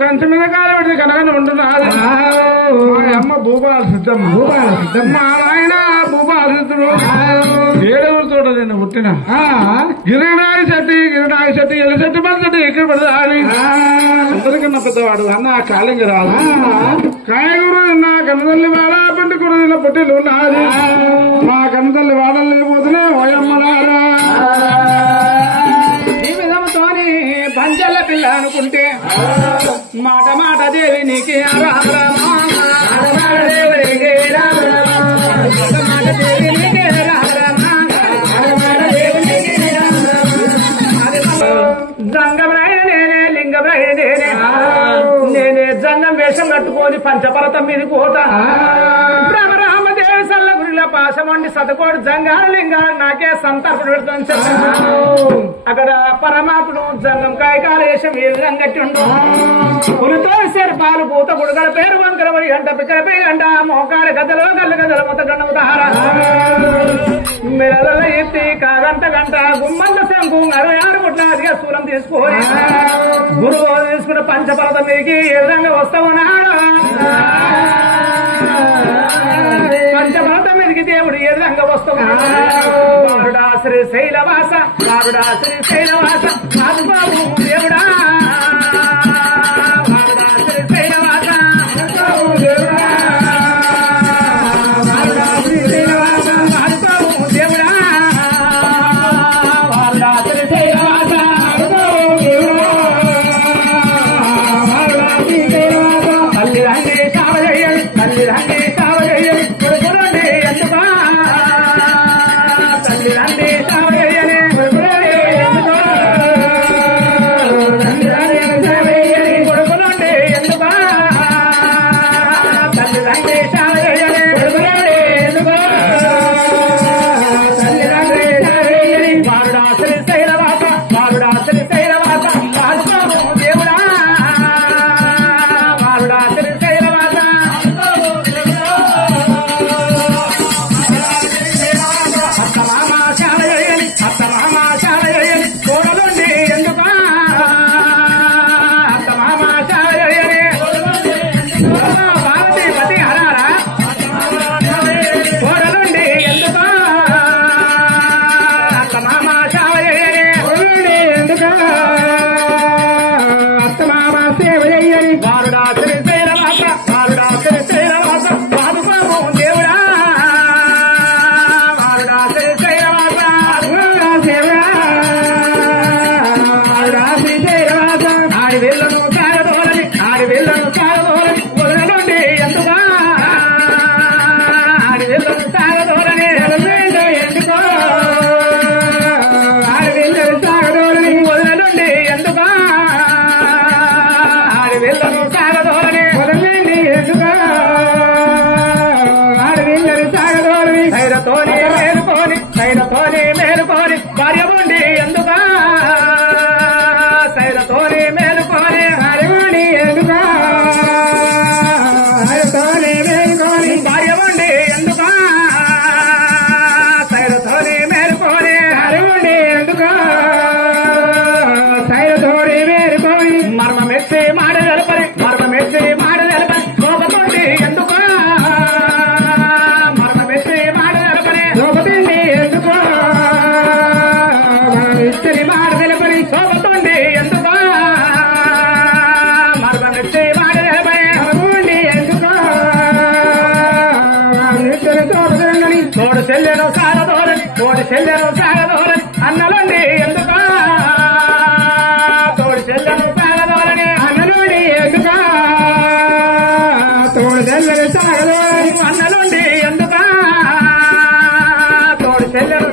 కంచె మీద కాలు పెడితే కనగానే ఉంటున్నది అమ్మ భూపాల సిద్ధం మా నాయన భూపాల సిద్ధుడు ఏడుగురు తోట నేను పుట్టిన గిరినాగి చెట్టు ఎల్లి చెట్టు మన చెట్టు ఎక్కడ పడదు అని అందరికన్నా పెద్దవాడు అన్న కాలింగ రాదు కాయగూరు నా కన్నతల్లి వాడ పంట కూడా తిన్న పొట్టెలు ఉన్నది మా కన్నతల్లి వాడలు లేకపోతేనే ఓయమ్మలారా పంచల పిల్ల అనుకుంటే మాట మాట దేవి నీకే జంగం నేనే లింగం నేనే నేనే జంగం వేషం కట్టుకొని పంచపరతం మీద పోతా రామదేవి సల్ల గురిలో పాశమండి సతకోడు జంగాలు లింగాలు నాకే సంతర్పణ పెడతాను అక్కడ పరమాత్ముడు జంగం కాయకాలేశం ఏ విధంగా గట్టి ఉండు పులితో పాలు పూత గుడుగల పేరు వంకర అంట పిక్కలపై అంట మోకాల గదలో గల్ల గదల మొత్త గండ ఉదాహర మెడల ఎత్తి కాగంట గంట గుమ్మంత శంకు 66 కోట్ల అదిగా శూలం తీసుకొని గురువు తీసుకున్న పంచపర్వతం మీదకి ఏ విధంగా వస్తా ఉన్నాడు పంచపర్వతం మీదకి దేవుడు ఏ విధంగా వస్తా ఉన్నాడు శ్రీ శైలవాస శ్రీ శైలవాస బాబు దేవుడా అన్నలండి ఎందుక తోడు చెల్లెను సాగదోరని అన్నలుండి ఎందుక తోడు చెల్లెను సాగదోరని అన్నలుండి ఎందుక చెల్లెలు